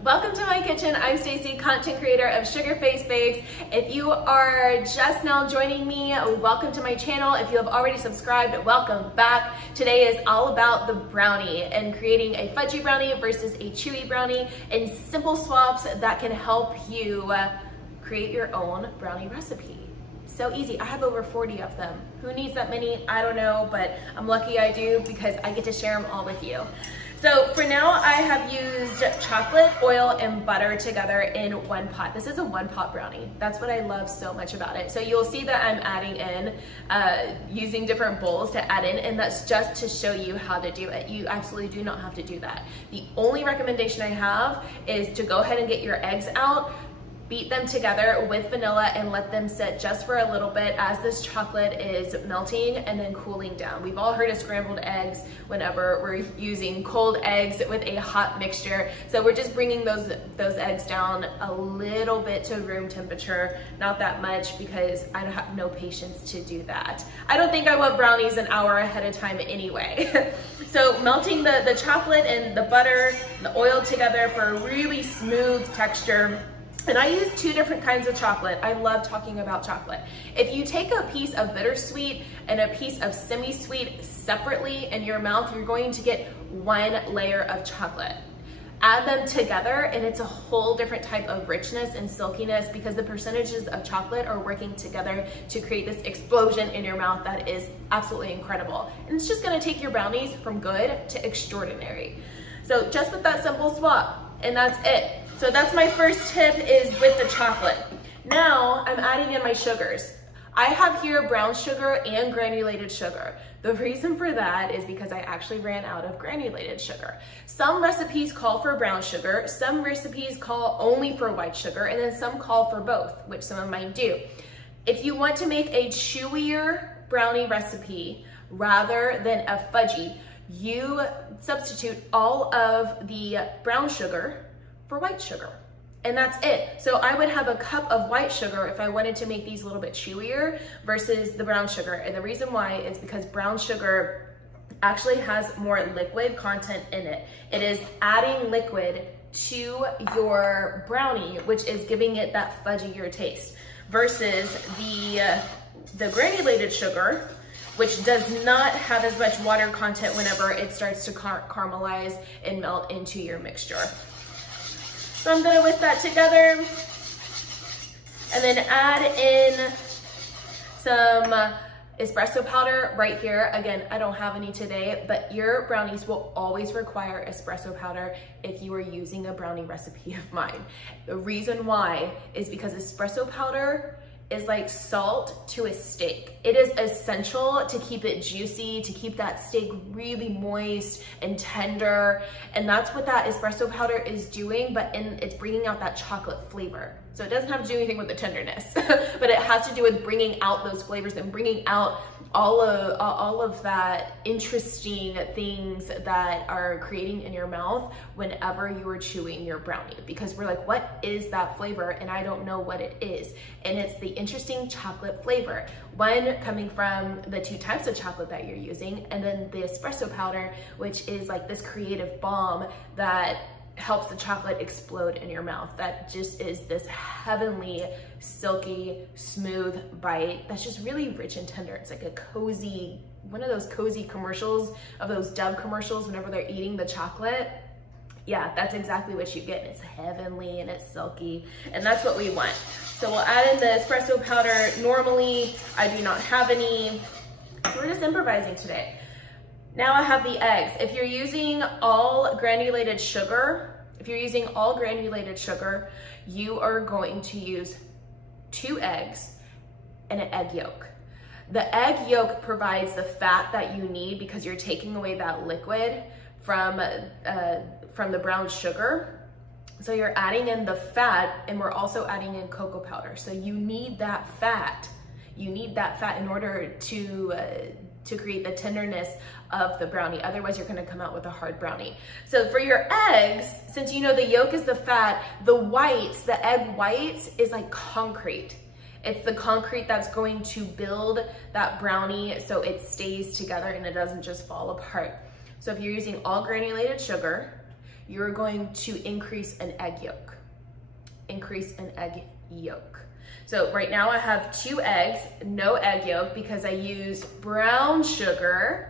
Welcome to my kitchen. I'm Stacy, content creator of Sugar Face Bakes. If you are just now joining me, welcome to my channel. If you have already subscribed, welcome back. Today is all about the brownie and creating a fudgy brownie versus a chewy brownie and simple swaps that can help you create your own brownie recipe. So easy. I have over 40 of them. Who needs that many? I don't know, but I'm lucky I do because I get to share them all with you. So for now, I have used chocolate, oil, and butter together in one pot. This is a one pot brownie. That's what I love so much about it. So you'll see that I'm adding in, using different bowls to add in, and that's just to show you how to do it. You absolutely do not have to do that. The only recommendation I have is to go ahead and get your eggs out, beat them together with vanilla and let them sit just for a little bit as this chocolate is melting and then cooling down. We've all heard of scrambled eggs whenever we're using cold eggs with a hot mixture. So we're just bringing those eggs down a little bit to room temperature, not that much because I don't have no patience to do that. I don't think I want brownies an hour ahead of time anyway. So melting the chocolate and the butter, the oil together for a really smooth texture. And I use two different kinds of chocolate. I love talking about chocolate. If you take a piece of bittersweet and a piece of semi-sweet separately in your mouth, you're going to get one layer of chocolate. Add them together and it's a whole different type of richness and silkiness because the percentages of chocolate are working together to create this explosion in your mouth that is absolutely incredible. And it's just gonna take your brownies from good to extraordinary. So just with that simple swap, and that's it. So that's my first tip is with the chocolate. Now I'm adding in my sugars. I have here brown sugar and granulated sugar. The reason for that is because I actually ran out of granulated sugar. Some recipes call for brown sugar, some recipes call only for white sugar, and then some call for both, which some of mine do. If you want to make a chewier brownie recipe rather than a fudgy, you substitute all of the brown sugar for white sugar. And that's it. So I would have a cup of white sugar if I wanted to make these a little bit chewier versus the brown sugar. And the reason why is because brown sugar actually has more liquid content in it. It is adding liquid to your brownie, which is giving it that fudgier taste versus the granulated sugar, which does not have as much water content whenever it starts to caramelize and melt into your mixture. So I'm gonna whisk that together and then add in some espresso powder right here. Again, I don't have any today, but your brownies will always require espresso powder if you are using a brownie recipe of mine. The reason why is because espresso powder is like salt to a steak. It is essential to keep it juicy, to keep that steak really moist and tender. And that's what that espresso powder is doing, but it's bringing out that chocolate flavor. So it doesn't have to do anything with the tenderness, but it has to do with bringing out those flavors and bringing out all of that interesting things that are creating in your mouth whenever you are chewing your brownie. Because we're like, what is that flavor? And I don't know what it is. And it's the interesting chocolate flavor. One coming from the two types of chocolate that you're using, and then the espresso powder, which is like this creative bomb that helps the chocolate explode in your mouth. That just is this heavenly, silky, smooth bite that's just really rich and tender. It's like a cozy, one of those cozy commercials of those Dove commercials whenever they're eating the chocolate. Yeah, that's exactly what you get. It's heavenly and it's silky, and that's what we want. So we'll add in the espresso powder. Normally, I do not have any. We're just improvising today. Now I have the eggs. If you're using all granulated sugar, you are going to use 2 eggs and an egg yolk. The egg yolk provides the fat that you need because you're taking away that liquid from the brown sugar. So you're adding in the fat, and we're also adding in cocoa powder. So you need that fat. You need that fat in order to create the tenderness of the brownie. Otherwise, you're gonna come out with a hard brownie. So for your eggs, since you know the yolk is the fat, the whites, the egg whites is like concrete. It's the concrete that's going to build that brownie so it stays together and it doesn't just fall apart. So if you're using all granulated sugar, you're going to increase an egg yolk. Increase an egg yolk. So right now I have 2 eggs, no egg yolk, because I use brown sugar.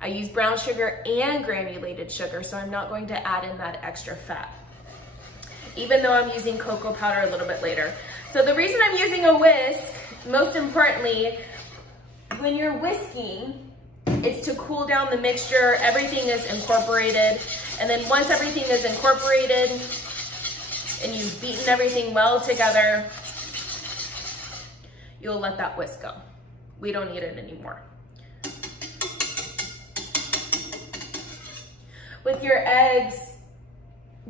I use brown sugar and granulated sugar, so I'm not going to add in that extra fat, even though I'm using cocoa powder a little bit later. So the reason I'm using a whisk, most importantly, when you're whisking, it's to cool down the mixture. Everything is incorporated. And then once everything is incorporated and you've beaten everything well together, you'll let that whisk go. We don't need it anymore. With your eggs,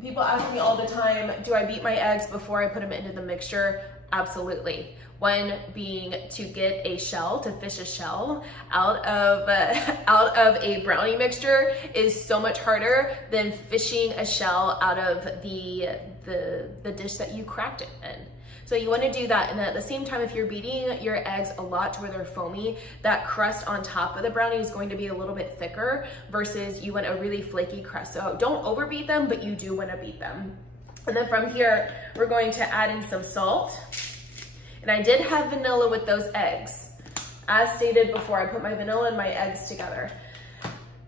people ask me all the time, do I beat my eggs before I put them into the mixture? Absolutely. One being to get a shell, to fish a shell out of a brownie mixture is so much harder than fishing a shell out of the dish that you cracked it in. So you want to do that, and then at the same time, if you're beating your eggs a lot to where they're foamy, that crust on top of the brownie is going to be a little bit thicker versus you want a really flaky crust. So don't overbeat them, but you do want to beat them. And then from here, we're going to add in some salt. And I did have vanilla with those eggs. As stated before, I put my vanilla and my eggs together.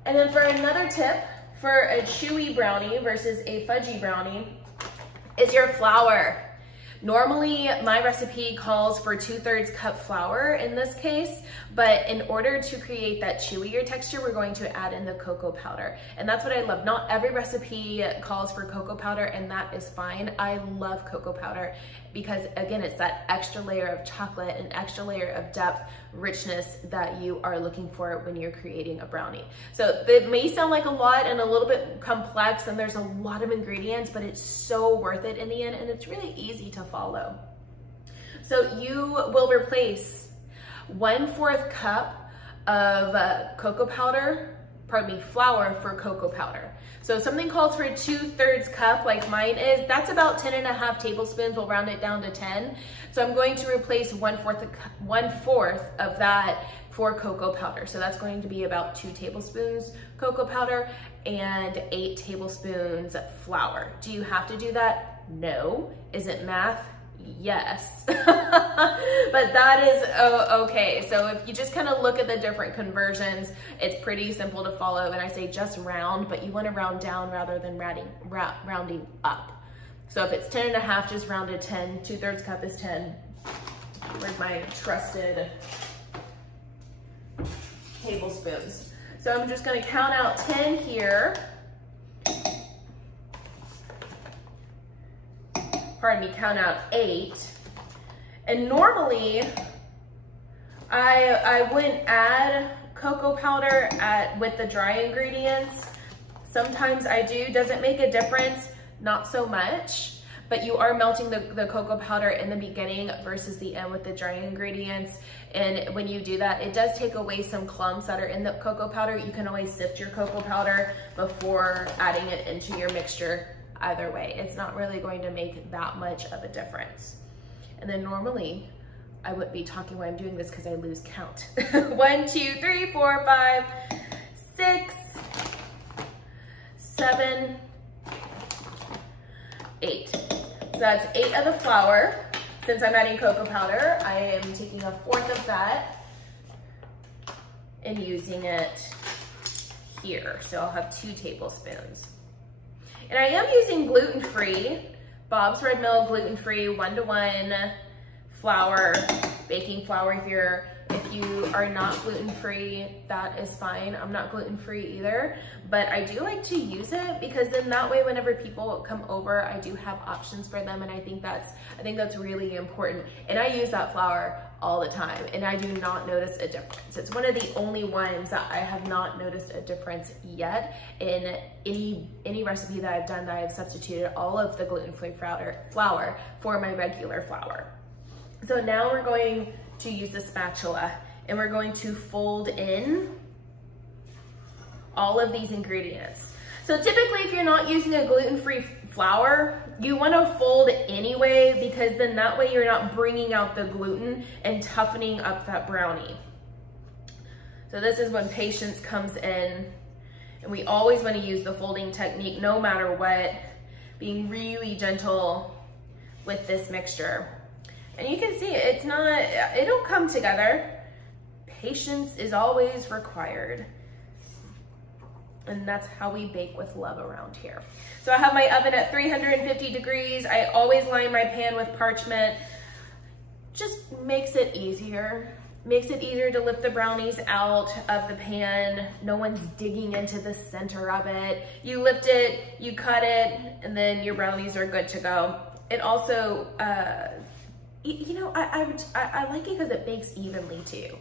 And then for another tip, for a chewy brownie versus a fudgy brownie, is your flour. Normally, my recipe calls for 2/3 cup flour in this case, but in order to create that chewier texture, we're going to add in the cocoa powder. And that's what I love. Not every recipe calls for cocoa powder, and that is fine. I love cocoa powder because, again, it's that extra layer of chocolate, an extra layer of depth, richness that you are looking for when you're creating a brownie. So it may sound like a lot and a little bit complex, and there's a lot of ingredients, but it's so worth it in the end, and it's really easy to follow. So you will replace 1/4 cup of flour for cocoa powder. So if something calls for 2/3 cup like mine is, that's about 10.5 tablespoons. We'll round it down to 10. So I'm going to replace 1/4 of that for cocoa powder. So that's going to be about 2 tablespoons cocoa powder and 8 tablespoons flour. Do you have to do that? No. Is it math? Yes. But that is okay. So if you just kind of look at the different conversions, it's pretty simple to follow. And I say just round, but you want to round down rather than rounding up. So if it's 10.5, just round to 10. 2/3 cup is 10. Where's my trusted tablespoons? So I'm just going to count out 10 here. Pardon me, count out 8. And normally I wouldn't add cocoa powder with the dry ingredients. Sometimes I do. Does it make a difference? Not so much, but you are melting the cocoa powder in the beginning versus the end with the dry ingredients. And when you do that, it does take away some clumps that are in the cocoa powder. You can always sift your cocoa powder before adding it into your mixture. Either way, it's not really going to make that much of a difference. And then normally, I wouldn't be talking while I'm doing this because I lose count. 1, 2, 3, 4, 5, 6, 7, 8. So that's 8 of the flour. Since I'm adding cocoa powder, I am taking 1/4 of that and using it here. So I'll have 2 tablespoons. And I am using gluten-free, Bob's Red Mill gluten-free 1-to-1 flour, baking flour here. If you are not gluten-free, that is fine. I'm not gluten-free either, but I do like to use it because then that way whenever people come over, I do have options for them, and I think that's really important. And I use that flour all the time, and I do not notice a difference. It's one of the only ones that I have not noticed a difference yet in any recipe that I've done that I've substituted all of the gluten-free flour for my regular flour. So now we're going to use the spatula and we're going to fold in all of these ingredients. So typically if you're not using a gluten-free flour, you want to fold anyway because then that way you're not bringing out the gluten and toughening up that brownie. So this is when patience comes in And we always want to use the folding technique no matter what, being really gentle with this mixture. And you can see it's not, it'll come together. Patience is always required. And that's how we bake with love around here. So I have my oven at 350 degrees. I always line my pan with parchment. Just makes it easier. Makes it easier to lift the brownies out of the pan. No one's digging into the center of it. You lift it, you cut it, and then your brownies are good to go. It also, you know, I like it because it bakes evenly too.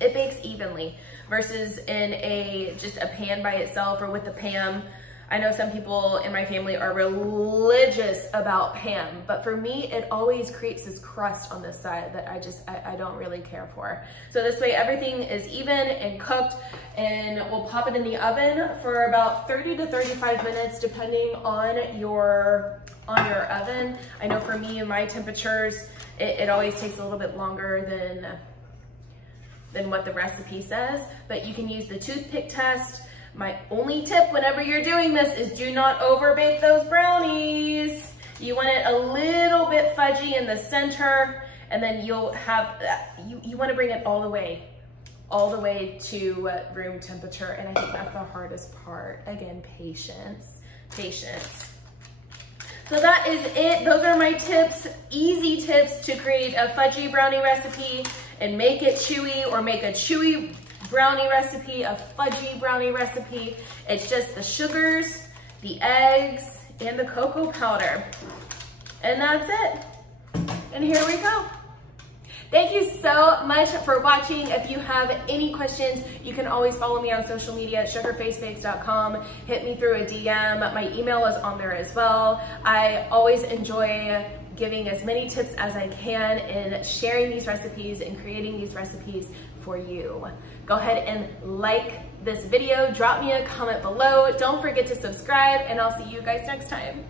It bakes evenly versus in just a pan by itself or with the Pam. I know some people in my family are religious about Pam, but for me, it always creates this crust on this side that I don't really care for. So this way everything is even and cooked, and we'll pop it in the oven for about 30 to 35 minutes, depending on your oven. I know for me and my temperatures, it always takes a little bit longer than what the recipe says, but you can use the toothpick test. My only tip whenever you're doing this is do not over bake those brownies. You want it a little bit fudgy in the center, and then you'll have, you want to bring it all the way to room temperature. And I think that's the hardest part. Again, patience. So that is it. Those are my tips, easy tips to create a fudgy brownie recipe and make it chewy, or make a chewy brownie recipe, a fudgy brownie recipe. It's just the sugars, the eggs, and the cocoa powder. And that's it. And here we go. Thank you so much for watching. If you have any questions, you can always follow me on social media at sugarfacebakes.com. Hit me through a DM. My email is on there as well. I always enjoy giving as many tips as I can in sharing these recipes and creating these recipes for you. Go ahead and like this video, drop me a comment below. Don't forget to subscribe, and I'll see you guys next time.